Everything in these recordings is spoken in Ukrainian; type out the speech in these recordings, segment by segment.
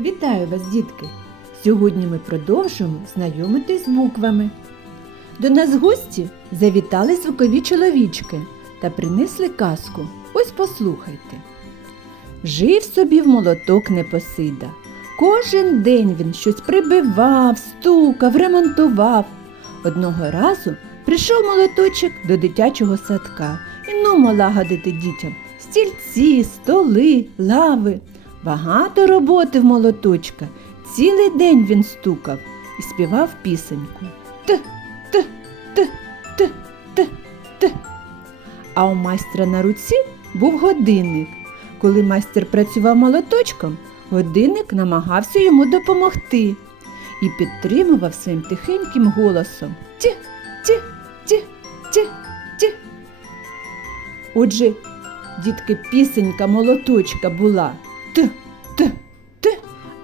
Вітаю вас, дітки! Сьогодні ми продовжуємо знайомитись з буквами. До нас гості завітали звукові чоловічки та принесли казку. Ось послухайте. Жив собі в молоток Непосида. Кожен день він щось прибивав, стукав, ремонтував. Одного разу прийшов молоточок до дитячого садка і нумо лагодити дітям стільці, столи, лави. Багато роботи в молоточка. Цілий день він стукав і співав пісеньку. Т, т, т, т, т, т. А у майстра на руці був годинник. Коли майстер працював молоточком, годинник намагався йому допомогти і підтримував своїм тихеньким голосом ті, ті, ті, ті, ті. Отже, дітки, пісенька молоточка була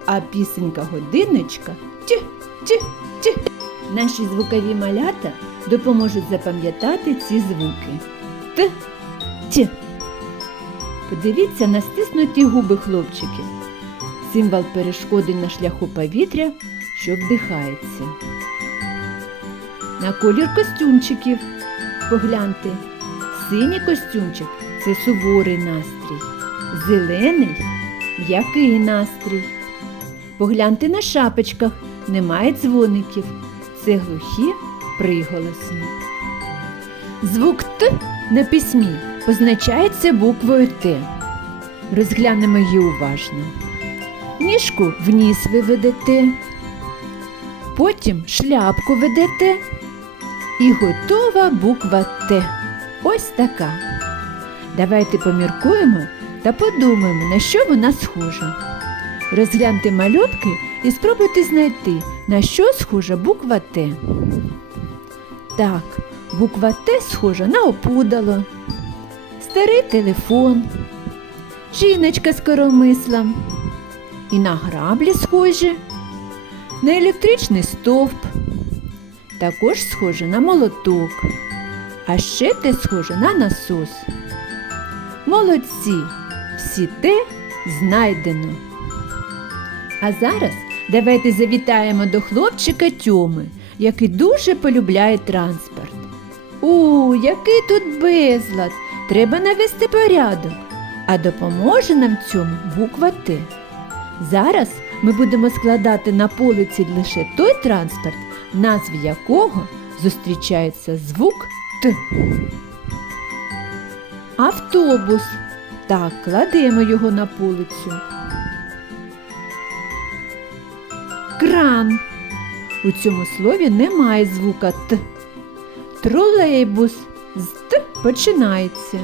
а пісенька годинничка ті, ті, ті. Наші звукові малята допоможуть запам'ятати ці звуки. Т, ті. Подивіться на стиснуті губи хлопчиків. Символ перешкоди на шляху повітря, що вдихається. На колір костюмчиків. Погляньте. Синій костюмчик це суворий настрій. Зелений м'який настрій. Погляньте на шапочках, немає дзвоників. Це глухі приголосні. Звук Т на письмі позначається буквою Т. Розглянемо її уважно. Ніжку вниз ви ведете, потім шляпку ведете і готова буква Т. Ось така. Давайте поміркуємо та подумаємо, на що вона схожа. Розгляньте малютки і спробуйте знайти, на що схожа буква Т. Так, буква Т схожа на опудало, старий телефон, жіночка з коромислом. І на граблі схожі, на електричний стовп, також схоже на молоток, а ще те схоже на насос. Молодці! Всі те знайдено. А зараз давайте завітаємо до хлопчика Тьоми, який дуже полюбляє транспорт. У, який тут безлад! Треба навести порядок. А допоможе нам цьому буква Т. Зараз ми будемо складати на полиці лише той транспорт, назві якого зустрічається звук Т. Автобус. Так, кладемо його на полицю. Кран. У цьому слові немає звука Т. Тролейбус з Т починається.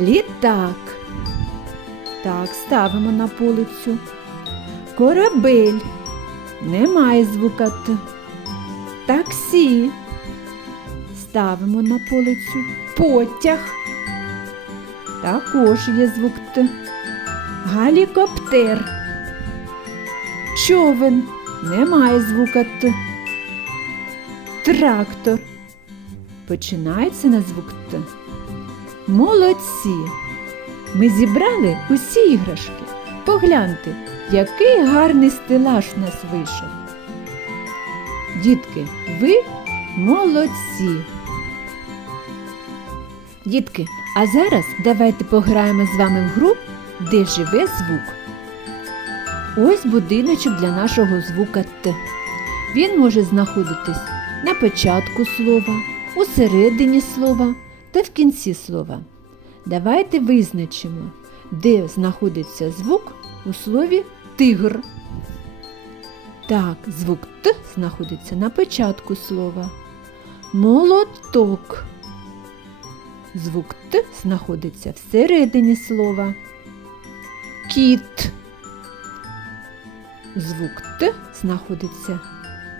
Літак. Так, ставимо на полицю. Корабель. Немає звука Т. Таксі. Ставимо на полицю. Потяг. Також є звук Т. Галікоптер. Човен. Немає звука Т. Трактор. Починається на звук Т. Молодці. Ми зібрали усі іграшки. Погляньте, який гарний стелаж у нас вийшов. Дітки, ви молодці. Дітки, а зараз давайте пограємо з вами в гру, де живе звук. Ось будиночок для нашого звука Т. Він може знаходитись на початку слова, у середині слова та в кінці слова. Давайте визначимо, де знаходиться звук у слові тигр. Так, звук Т знаходиться на початку слова. Молоток. Звук Т знаходиться всередині слова. Кіт. Звук Т знаходиться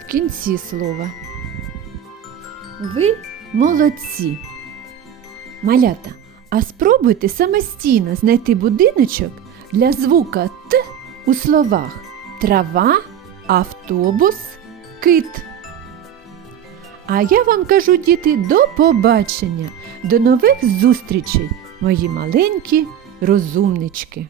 в кінці слова. Ви молодці. Малята, а спробуйте самостійно знайти будиночок для звука Т у словах трава, автобус, кит. А я вам кажу, діти, до побачення, до нових зустрічей, мої маленькі розумнички.